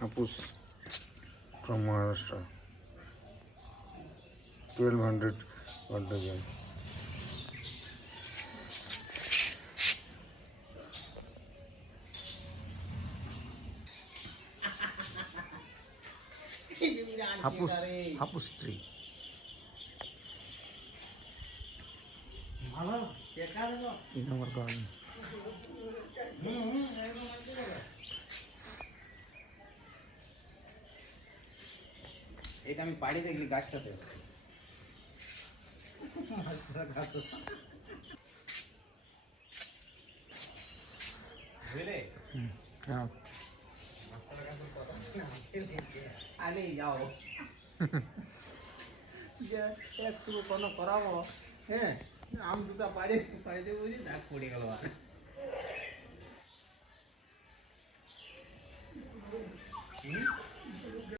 Hapus from Maharashtra. 1200 per dozen. Hapus tree. In our garden. এটা আমি পাড়ি দেখলি গাছটাতে বুঝলে হ্যাঁ আগে যাও যে একটু কোনো করাবো হ্যাঁ আম দুটা পাড়ি পাড়িতে বুঝি দাগ পড়ে গেল আর